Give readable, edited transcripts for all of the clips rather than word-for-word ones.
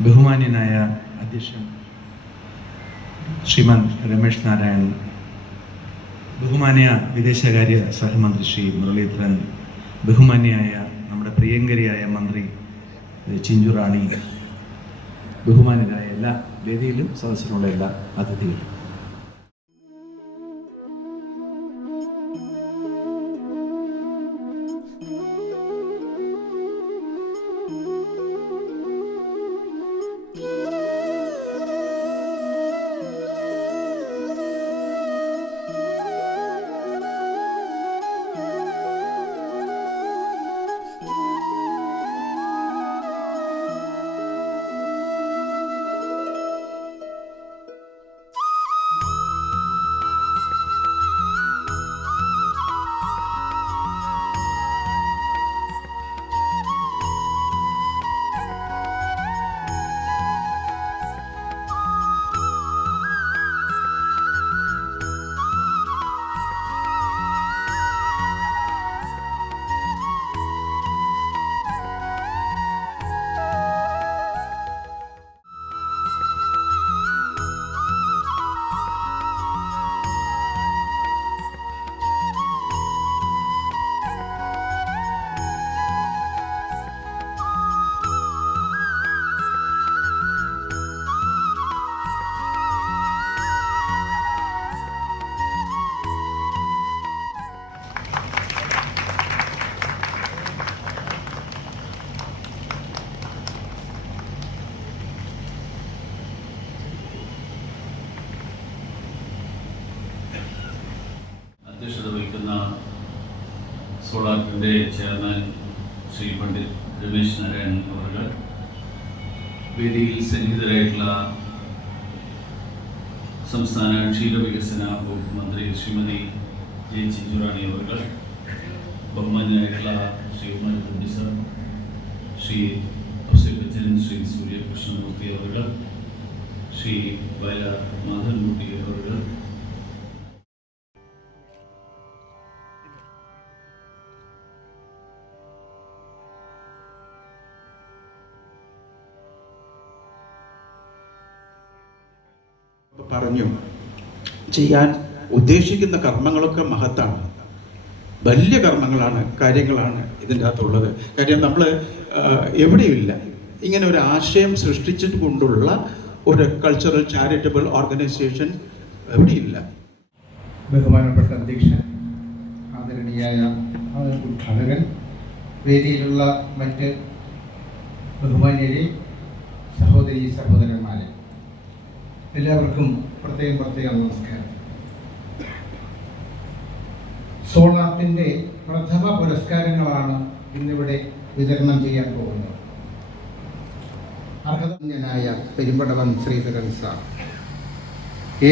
ബഹുമാന്യനായ അധ്യക്ഷൻ ശ്രീമാൻ രമേശ് നാരായൺ, ബഹുമാന്യ വിദേശകാര്യ സഹമന്ത്രി ശ്രീ മുരളീധരൻ, ബഹുമാന്യയായ നമ്മുടെ പ്രിയങ്കരിയായ മന്ത്രി ചിഞ്ചു റാണി, ബഹുമാന്യരായ എല്ലാ വേദിയിലും സദസ്സിലുള്ള എല്ലാ അതിഥികളും, അധ്യക്ഷത വഹിക്കുന്ന സോളാറിൻ്റെ ചെയർമാൻ ശ്രീ പണ്ഡിറ്റ് രമേശ് നാരായൺ അവർ, വേദിയിൽ സന്നിഹിതരായിട്ടുള്ള സംസ്ഥാന ക്ഷീരവികസന വകുപ്പ് മന്ത്രി ശ്രീമതി ചിഞ്ചു റാണി അവർ, ബഹുമാന്യരായിട്ടുള്ള ശ്രീ ഉമ്മൻചാണ്ടി സർ, ശ്രീ ഔസേപ്പ് ബച്ചൻ, ശ്രീ സൂര്യകൃഷ്ണമൂർത്തി അവർ, ശ്രീ വയലാർ മാധവൻകുട്ടി അവർ, പറഞ്ഞു ചെയ്യാൻ ഉദ്ദേശിക്കുന്ന കർമ്മങ്ങളൊക്കെ മഹത്താണ്, വലിയ കർമ്മങ്ങളാണ്, കാര്യങ്ങളാണ് ഇതിൻ്റെ അകത്തുള്ളത്. കാര്യം നമ്മൾ എവിടെയില്ല ഇങ്ങനെ ഒരു ആശയം സൃഷ്ടിച്ചിട്ട് കൊണ്ടുള്ള ഒരു കൾച്ചറൽ ചാരിറ്റബിൾ ഓർഗനൈസേഷൻ എവിടെയില്ല. ബഹുമാനപ്പെട്ട അധ്യക്ഷൻ, ആദരണീയായ ഉദ്ഘാടകൻ, വേദിയിലുള്ള മറ്റ് ബഹുമാന്യരെ, സഹോദരി സഹോദരന്മാരെ, എല്ലാവർക്കും പ്രത്യേകം നമസ്കാരം. സോളാർട്ടിൻ്റെ പ്രഥമ പുരസ്കാരങ്ങളാണ് ഇന്നിവിടെ വിതരണം ചെയ്യാൻ പോകുന്നത്. അർഹതജ്ഞനായ പെരുമ്പടവൻ ശ്രീധരൻ സാർ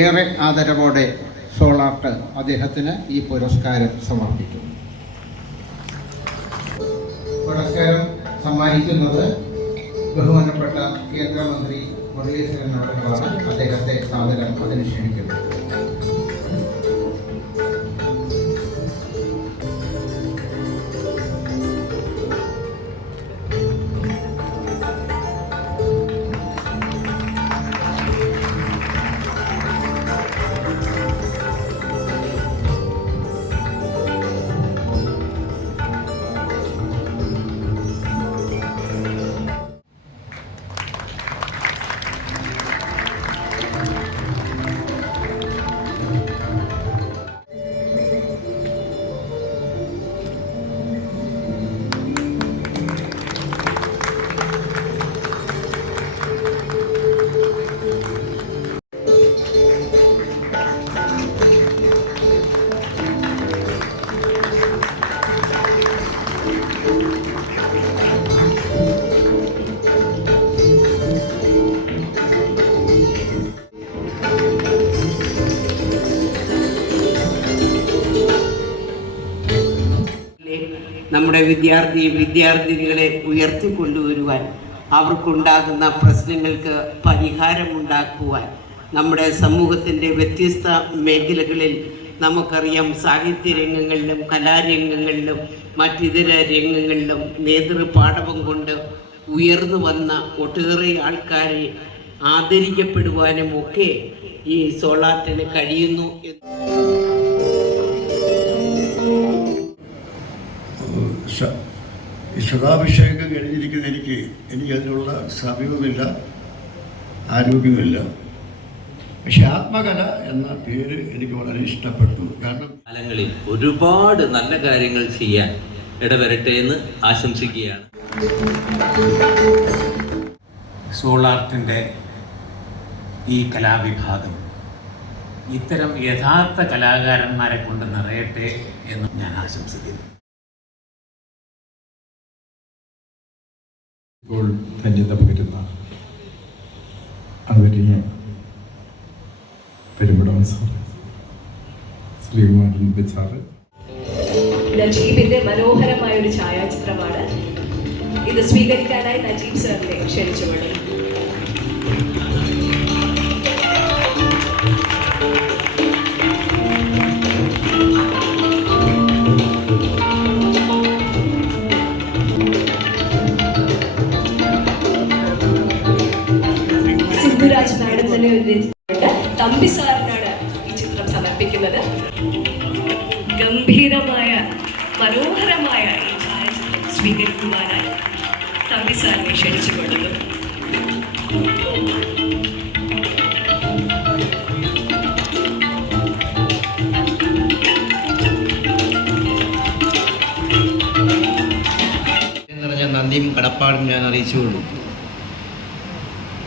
ഏറെ ആദരവോടെ സോളാർട്ട് അദ്ദേഹത്തിന് ഈ പുരസ്കാരം സമർപ്പിക്കുന്നു. പുരസ്കാരം സമ്മാനിക്കുന്നത് ബഹുമാനപ്പെട്ട കേന്ദ്രമന്ത്രി മുരളീധരൻ അവர்களാണ്. അദ്ദേഹത്തെ സാദരം അതിന് ക്ഷണിക്കുന്നു. നമ്മുടെ വിദ്യാർത്ഥിനികളെ ഉയർത്തിക്കൊണ്ടുവരുവാൻ, അവർക്കുണ്ടാകുന്ന പ്രശ്നങ്ങൾക്ക് പരിഹാരമുണ്ടാക്കുവാൻ, നമ്മുടെ സമൂഹത്തിൻ്റെ വ്യത്യസ്ത മേഖലകളിൽ നമുക്കറിയാം, സാഹിത്യ രംഗങ്ങളിലും കലാരംഗങ്ങളിലും മറ്റിതര രംഗങ്ങളിലും നേതൃപാടവം കൊണ്ട് ഉയർന്നു വന്ന ഒട്ടേറെ ആൾക്കാരെ ആദരിക്കപ്പെടുവാനും ഒക്കെ ഈ സോളാർട്ടിന് കഴിയുന്നു. ശതാഭിഷേകം കഴിഞ്ഞിരിക്കുന്ന എനിക്കതിനുള്ള സമയവുമില്ല, ആരോഗ്യമില്ല. പക്ഷെ ആത്മകല എന്ന പേര് എനിക്ക് വളരെ ഇഷ്ടപ്പെട്ടു. കാരണം കാലങ്ങളിൽ ഒരുപാട് നല്ല കാര്യങ്ങൾ ചെയ്യാൻ ഇടവരട്ടെ എന്ന് ആശംസിക്കുകയാണ്. സോളാർട്ടിൻ്റെ ഈ കലാവിഭാഗം ഇത്തരം യഥാർത്ഥ കലാകാരന്മാരെ കൊണ്ട് നിറയട്ടെ എന്ന് ഞാൻ ആശംസിക്കുന്നു. ഇപ്പോൾ ധന്യത പകരുന്ന ആദരണീയ പെരുമ്പടവൻ സാറ്, ശ്രീകുമാരൻ സാറ്, നജീബിന്റെ മനോഹരമായ ഒരു ഛായാചിത്രമാണ്. ഇത് സ്വീകരിക്കാനായി നജീബ് സാറിനെ ക്ഷണിച്ചുകൊള്ളു. സിന്ധുരാജ് മാഡം തന്നെ തമ്പി സാറിനാണ് ഈ ചിത്രം സമർപ്പിക്കുന്നത്. ഗംഭീരമായ മനോഹരമായ ഈ ഛായാചിത്രം സ്വീകരിക്കുവാനായി തമ്പി സാറിനെ ക്ഷണിച്ചുകൊള്ളുന്നു. നിറഞ്ഞ നന്ദിയും കടപ്പാടും ഞാൻ അറിയിച്ചുകൊള്ളു.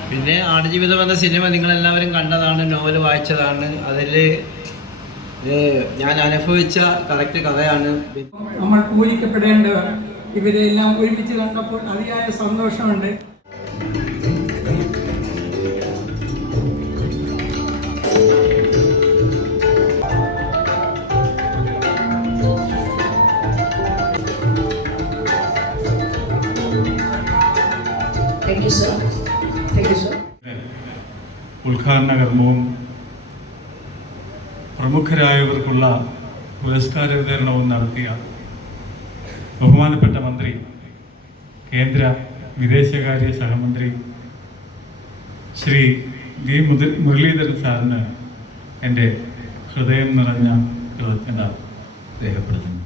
പിന്നെ ആടുജീവിതം എന്ന സിനിമ നിങ്ങളെല്ലാവരും കണ്ടതാണ്, നോവൽ വായിച്ചതാണ്. അതിൽ ഞാൻ അനുഭവിച്ച കറക്റ്റ് കഥയാണ്. നമ്മൾ പൂജിക്കപ്പെടേണ്ടവർ. ഇവരെല്ലാം ഒരുമിച്ച് കണ്ടപ്പോൾ അതിയായ സന്തോഷമുണ്ട്. Thank you sir. Thank you sir. ഉദ്ഘാടന കർമ്മവും പ്രമുഖരായവർക്കുള്ള പുരസ്കാര വിതരണവും നടത്തിയ ബഹുമാനപ്പെട്ട മന്ത്രി, കേന്ദ്ര വിദേശകാര്യ സഹമന്ത്രി ശ്രീ വി മുരളീധരൻ സാറിന് എൻ്റെ ഹൃദയം നിറഞ്ഞ കൃതജ്ഞത രേഖപ്പെടുത്തുന്നു.